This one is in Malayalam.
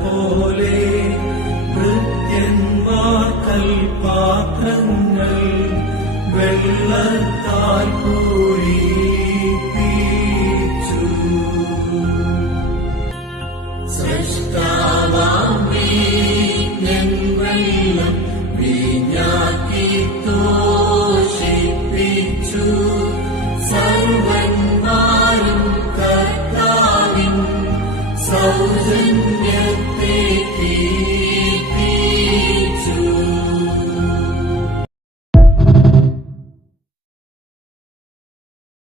പോലെ ഭൃത്യന്മാർ കൽപാത്രങ്ങൾ വെള്ളത്താൽ പൂരിപ്പിച്ചു. സൃഷ്ടാവാം വീഞ്ഞൻ വെള്ളം വീഞ്ഞാക്കി തോഷിപ്പിച്ചു. സർവന്മാരും കർത്താവിൻ സൗജന്യത്തെ